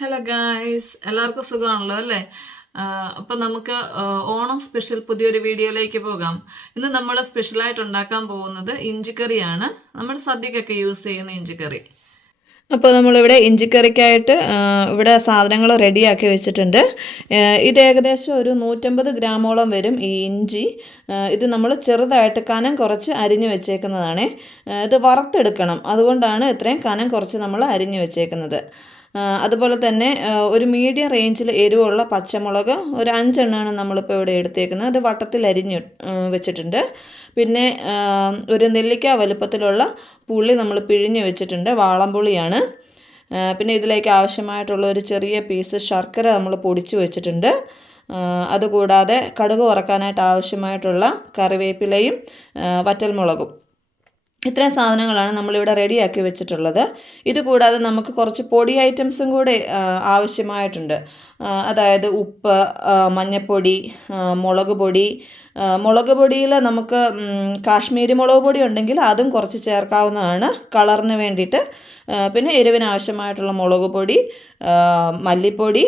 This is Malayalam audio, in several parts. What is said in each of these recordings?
ഹലോ ഗായ്സ്, എല്ലാവർക്കും സുഖമാണല്ലോ അല്ലേ? അപ്പം നമുക്ക് ഓണം സ്പെഷ്യൽ പുതിയൊരു വീഡിയോയിലേക്ക് പോകാം. ഇന്ന് നമ്മൾ സ്പെഷ്യലായിട്ട് ഉണ്ടാക്കാൻ പോകുന്നത് ഇഞ്ചിക്കറിയാണ്. നമ്മൾ സദ്യക്കൊക്കെ യൂസ് ചെയ്യുന്ന ഇഞ്ചിക്കറി. അപ്പോൾ നമ്മളിവിടെ ഇഞ്ചിക്കറിക്കായിട്ട് ഇവിടെ സാധനങ്ങൾ റെഡിയാക്കി വെച്ചിട്ടുണ്ട്. ഇത് ഏകദേശം ഒരു 150 ഗ്രാമോളം വരും ഈ ഇഞ്ചി. ഇത് നമ്മൾ ചെറുതായിട്ട് കനം കുറച്ച് അരിഞ്ഞു വെച്ചേക്കുന്നതാണ്. ഇത് വറുത്തെടുക്കണം, അതുകൊണ്ടാണ് ഇത്രയും കനം കുറച്ച് നമ്മൾ അരിഞ്ഞു വെച്ചേക്കുന്നത്. അതുപോലെ തന്നെ ഒരു മീഡിയം റേഞ്ചിൽ എരിവുള്ള പച്ചമുളക് ഒരു 5 എണ്ണമാണ് നമ്മളിപ്പോൾ ഇവിടെ എടുത്തേക്കുന്നത്. അത് വട്ടത്തിൽ അരിഞ്ഞ് വെച്ചിട്ടുണ്ട്. പിന്നെ ഒരു നെല്ലിക്ക വലുപ്പത്തിലുള്ള പുളി നമ്മൾ പിഴിഞ്ഞ് വെച്ചിട്ടുണ്ട്, വാളംപുളിയാണ്. പിന്നെ ഇതിലേക്ക് ആവശ്യമായിട്ടുള്ള ഒരു ചെറിയ പീസ് ശർക്കര നമ്മൾ പൊടിച്ച് വെച്ചിട്ടുണ്ട്. അതുകൂടാതെ കടുക് വറക്കാനായിട്ട് ആവശ്യമായിട്ടുള്ള കറിവേപ്പിലയും വറ്റൽമുളകും. ഇത്രയും സാധനങ്ങളാണ് നമ്മളിവിടെ റെഡിയാക്കി വെച്ചിട്ടുള്ളത്. ഇതുകൂടാതെ നമുക്ക് കുറച്ച് പൊടി ഐറ്റംസും കൂടെ ആവശ്യമായിട്ടുണ്ട്. അതായത് ഉപ്പ്, മഞ്ഞൾപ്പൊടി, മുളക് പൊടി. മുളക് പൊടിയിൽ നമുക്ക് കാശ്മീരി മുളക് പൊടി ഉണ്ടെങ്കിൽ അതും കുറച്ച് ചേർക്കാവുന്നതാണ് കളറിന് വേണ്ടിയിട്ട്. പിന്നെ എരിവിന് ആവശ്യമായിട്ടുള്ള മുളക് പൊടി, മല്ലിപ്പൊടി,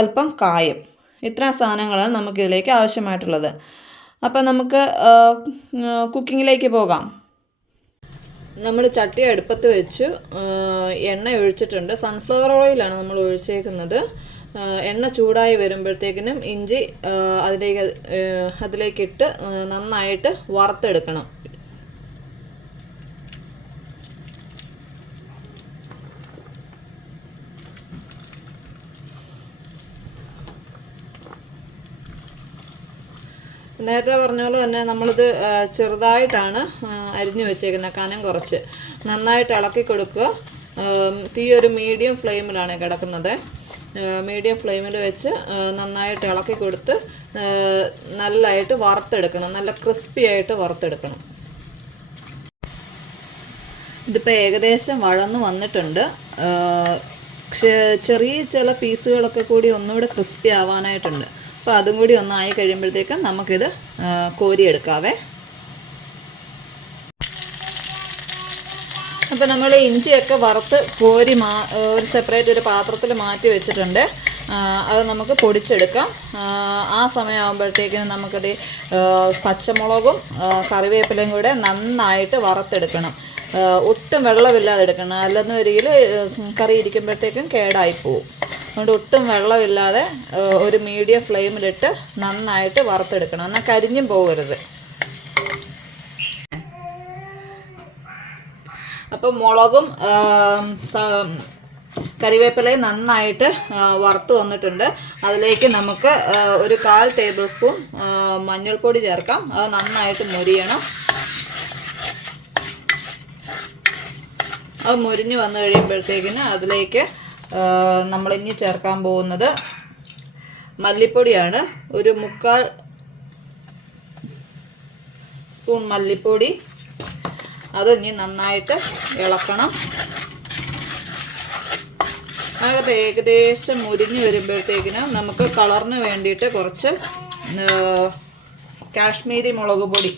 അല്പം കായം. ഇത്രയും സാധനങ്ങളാണ് നമുക്കിതിലേക്ക് ആവശ്യമായിട്ടുള്ളത്. അപ്പം നമുക്ക് കുക്കിങ്ങിലേക്ക് പോകാം. നമ്മൾ ചട്ടി അടുപ്പത്ത് വെച്ച് എണ്ണ ഒഴിച്ചിട്ടുണ്ട്. സൺഫ്ലവർ ഓയിലാണ് നമ്മൾ ഒഴിച്ചേക്കുന്നത്. എണ്ണ ചൂടായി വരുമ്പോഴത്തേക്കിനും ഇഞ്ചി അതിലേക്കിട്ട് നന്നായിട്ട് വറുത്തെടുക്കണം. നേരത്തെ പറഞ്ഞ പോലെ തന്നെ നമ്മളിത് ചെറുതായിട്ടാണ് അരിഞ്ഞു വെച്ചേക്കുന്നത്, കനം കുറച്ച്. നന്നായിട്ട് ഇളക്കി കൊടുക്കുക. തീ ഒരു മീഡിയം ഫ്ലെയിമിലാണ് കിടക്കുന്നത്. മീഡിയം ഫ്ലെയിമിൽ വെച്ച് നന്നായിട്ട് ഇളക്കി കൊടുത്ത് നല്ലതായിട്ട് വറുത്തെടുക്കണം. നല്ല ക്രിസ്പി ആയിട്ട് വറുത്തെടുക്കണം. ഇതിപ്പോൾ ഏകദേശം വഴന്ന് വന്നിട്ടുണ്ട്. ചെറിയ ചില പീസുകളൊക്കെ കൂടി ഒന്നുകൂടെ ക്രിസ്പി ആവാനായിട്ടുണ്ട്. അപ്പോൾ അതും കൂടി ഒന്നായി കഴിയുമ്പോഴത്തേക്കും നമുക്കിത് കോരിയെടുക്കാവേ. അപ്പോൾ നമ്മൾ ഇഞ്ചിയൊക്കെ വറുത്ത് കോരി ഒരു സെപ്പറേറ്റ് ഒരു പാത്രത്തിൽ മാറ്റി വെച്ചിട്ടുണ്ട്. അത് നമുക്ക് പൊടിച്ചെടുക്കാം. ആ സമയമാകുമ്പോഴത്തേക്കിനും നമുക്കത് പച്ചമുളകും കറിവേപ്പിലയും കൂടെ നന്നായിട്ട് വറുത്തെടുക്കണം. ഒട്ടും വെള്ളമില്ലാതെ എടുക്കണം, അല്ലെന്ന് വരികിൽ കറി ഇരിക്കുമ്പോഴത്തേക്കും കേടായിപ്പോവും. അതുകൊണ്ട് ഒട്ടും വെള്ളമില്ലാതെ ഒരു മീഡിയം ഫ്ലെയിമിലിട്ട് നന്നായിട്ട് വറുത്തെടുക്കണം. എന്നാൽ കരിഞ്ഞും പോകരുത്. അപ്പം മുളകും കറിവേപ്പിലയും നന്നായിട്ട് വറുത്ത് വന്നിട്ടുണ്ട്. അതിലേക്ക് നമുക്ക് ഒരു 1/4 ടേബിൾ സ്പൂൺ മഞ്ഞൾപ്പൊടി ചേർക്കാം. അത് നന്നായിട്ട് മൊരിയണം. അത് മൊരിഞ്ഞ് വന്നു കഴിയുമ്പോഴത്തേക്കിന് അതിലേക്ക് നമ്മളിനി ചേർക്കാൻ പോകുന്നത് മല്ലിപ്പൊടിയാണ്. ഒരു 3/4 സ്പൂൺ മല്ലിപ്പൊടി. അത് ഇനി നന്നായിട്ട് ഇളക്കണം. അത് ഏകദേശം മുരിഞ്ഞ് വരുമ്പോഴത്തേക്കിന് നമുക്ക് കളറിന് വേണ്ടിയിട്ട് കുറച്ച് കാശ്മീരി മുളക് പൊടി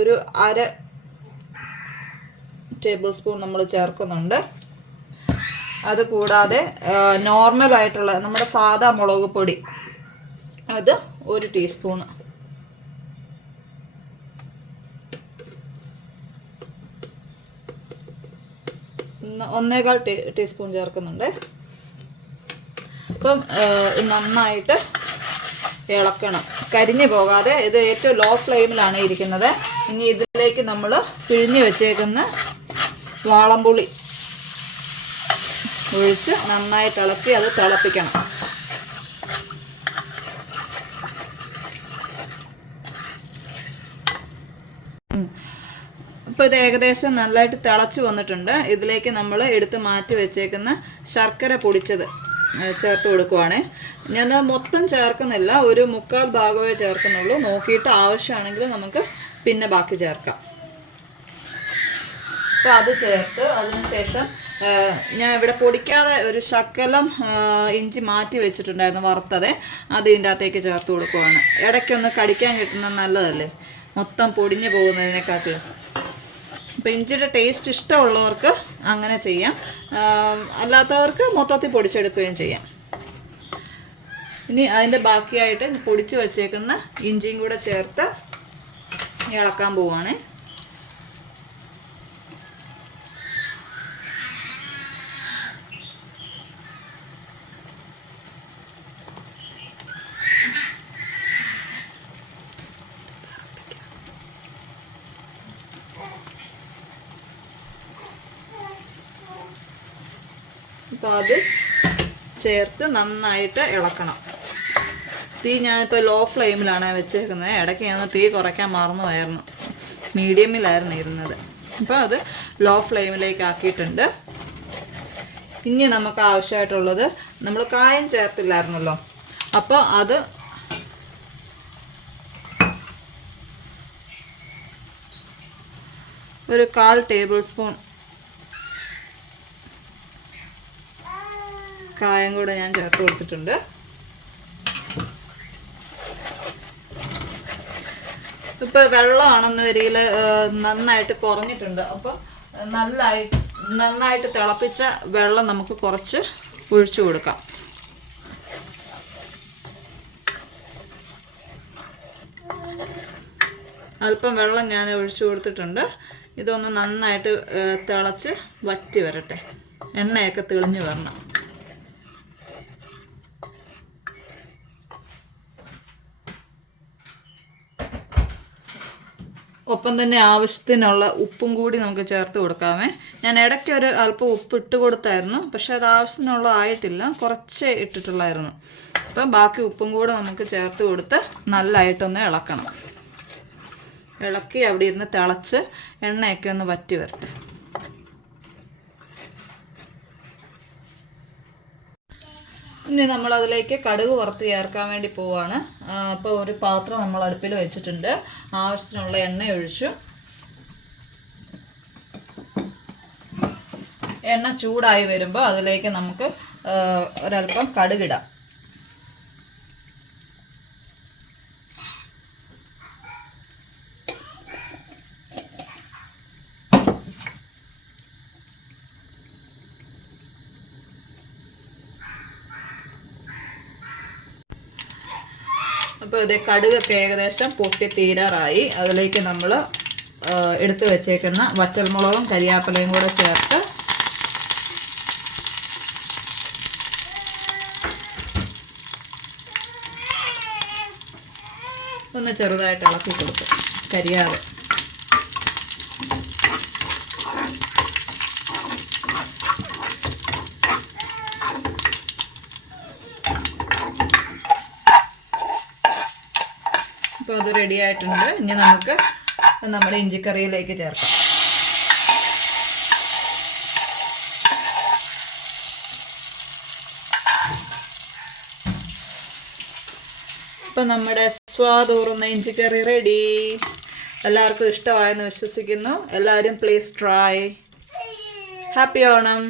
ഒരു 1/2 ടേബിൾ സ്പൂൺ നമ്മൾ ചേർക്കുന്നുണ്ട്. അതുകൂടാതെ നോർമലായിട്ടുള്ള നമ്മുടെ സാദാ മുളക് പൊടി അത് 1 ടീസ്പൂണ്. ഒന്നേകാൽ ടീസ്പൂൺ ചേർക്കുന്നുണ്ട്. അപ്പം നന്നായിട്ട് ഇളക്കണം, കരിഞ്ഞു പോകാതെ. ഇത് ഏറ്റവും ലോ ഫ്ലെയിമിലാണ് ഇരിക്കുന്നത്. ഇനി ഇതിലേക്ക് നമ്മൾ പിഴിഞ്ഞ് വെച്ചേക്കുന്ന വാളംപുളി ഒഴിച്ച് നന്നായിട്ട് ഇളക്കി അത് തിളപ്പിക്കണം. ഇപ്പോൾ ഇത് ഏകദേശം നല്ലതായിട്ട് തിളച്ച് വന്നിട്ടുണ്ട്. ഇതിലേക്ക് നമ്മൾ എടുത്ത് മാറ്റി വെച്ചേക്കുന്ന ശർക്കര പൊടിച്ചത് ചേർത്ത് കൊടുക്കുവാണ്. ഞാൻ മൊത്തം ചേർക്കുന്നില്ല, ഒരു 3/4 ഭാഗമേ ചേർക്കുന്നുള്ളൂ. നോക്കിയിട്ട് ആവശ്യമാണെങ്കിൽ നമുക്ക് പിന്നെ ബാക്കി ചേർക്കാം. അപ്പോൾ അത് ചേർത്ത് അതിനുശേഷം ഞാൻ ഇവിടെ പൊടിക്കാതെ ഒരു ശകലം ഇഞ്ചി മാറ്റി വെച്ചിട്ടുണ്ടായിരുന്നു വറുത്തത്. അത് ഇതിൻ്റെ അകത്തേക്ക് ചേർത്ത് കൊടുക്കുവാണ്. ഇടയ്ക്കൊന്ന് കടിക്കാൻ കിട്ടുന്നത് നല്ലതല്ലേ, മൊത്തം പൊടിഞ്ഞു പോകുന്നതിനെക്കാട്ടിലും. അപ്പോൾ ഇഞ്ചിയുടെ ടേസ്റ്റ് ഇഷ്ടമുള്ളവർക്ക് അങ്ങനെ ചെയ്യാം, അല്ലാത്തവർക്ക് മൊത്തത്തിൽ പൊടിച്ചെടുക്കുകയും ചെയ്യാം. ഇനി അതിൻ്റെ ബാക്കിയായിട്ട് പൊടിച്ച് വച്ചേക്കുന്ന ഇഞ്ചിയും കൂടെ ചേർത്ത് ഇളക്കാൻ പോവുകയാണ്. അപ്പോൾ അത് ചേർത്ത് നന്നായിട്ട് ഇളക്കണം. തീ ഞാനിപ്പോൾ ലോ ഫ്ലെയിമിലാണ് വെച്ചേക്കുന്നത്. ഇടയ്ക്ക് ഞാൻ തീ കുറയ്ക്കാൻ മറന്നുമായിരുന്നു, മീഡിയമിലായിരുന്നു ഇരുന്നത്. അപ്പോൾ അത് ലോ ഫ്ലെയിമിലേക്ക് ആക്കിയിട്ടുണ്ട്. ഇനി നമുക്ക് ആവശ്യമായിട്ടുള്ളത്, നമ്മൾ കായം ചേർത്തില്ലായിരുന്നല്ലോ, അപ്പോൾ അത് ഒരു 1/4 ടേബിൾ സ്പൂൺ കായം കൂടെ ഞാൻ ചേർത്ത് കൊടുത്തിട്ടുണ്ട്. ഇപ്പോൾ വെള്ളമാണെന്ന് വരിയിൽ നന്നായിട്ട് കുറഞ്ഞിട്ടുണ്ട്. അപ്പോൾ നന്നായിട്ട് തിളപ്പിച്ച വെള്ളം നമുക്ക് കുറച്ച് ഒഴിച്ചു കൊടുക്കാം. അല്പം വെള്ളം ഞാൻ ഒഴിച്ചു കൊടുത്തിട്ടുണ്ട്. ഇതൊന്ന് നന്നായിട്ട് തിളച്ച് വറ്റി വരട്ടെ, എണ്ണയൊക്കെ തെളിഞ്ഞ് വരണം. ഒപ്പം തന്നെ ആവശ്യത്തിനുള്ള ഉപ്പും കൂടി നമുക്ക് ചേർത്ത് കൊടുക്കാമേ. ഞാൻ ഇടയ്ക്കൊരു അല്പം ഉപ്പ് ഇട്ട് കൊടുത്തായിരുന്നു, പക്ഷേ അത് ആവശ്യത്തിനുള്ളതായിട്ടില്ല, കുറച്ചേ ഇട്ടിട്ടുള്ളായിരുന്നു. അപ്പം ബാക്കി ഉപ്പും കൂടെ നമുക്ക് ചേർത്ത് കൊടുത്ത് നല്ലതായിട്ടൊന്ന് ഇളക്കണം. ഇളക്കി അവിടെ ഇരുന്ന് തിളച്ച് എണ്ണയൊക്കെ ഒന്ന് വറ്റി വരട്ടെ. ഇനി നമ്മളതിലേക്ക് കടുക് വറുത്ത് ചേർക്കാൻ വേണ്ടി പോവാണ്. അപ്പോൾ ഒരു പാത്രം നമ്മൾ അടുപ്പിൽ വെച്ചിട്ടുണ്ട്. ആവശ്യത്തിനുള്ള എണ്ണ ഒഴിച്ചു. എണ്ണ ചൂടായി വരുമ്പോൾ അതിലേക്ക് നമുക്ക് ഒരല്പം കടുകിടാം. അപ്പോൾ ഇത് കടുകൊക്കെ ഏകദേശം പൊട്ടി തീരാറായി. അതിലേക്ക് നമ്മൾ എടുത്തു വെച്ചേക്കുന്ന വറ്റൽമുളകും കരിയാപ്പിലയും കൂടെ ചേർത്ത് ഒന്ന് ചെറുതായിട്ട് ഇളക്കി കൊടുക്കും. കരിയാവ് അപ്പോൾ അത് റെഡി ആയിട്ടുണ്ട്. ഇനി നമുക്ക് നമ്മുടെ ഇഞ്ചിക്കറിയിലേക്ക് ചേർക്കാം. അപ്പോൾ നമ്മുടെ സ്വാദൂറുന്ന ഇഞ്ചിക്കറി റെഡി. എല്ലാവർക്കും ഇഷ്ടമായെന്ന് വിശ്വസിക്കുന്നു. എല്ലാവരും പ്ലീസ് ട്രൈ. ഹാപ്പി ഓണം.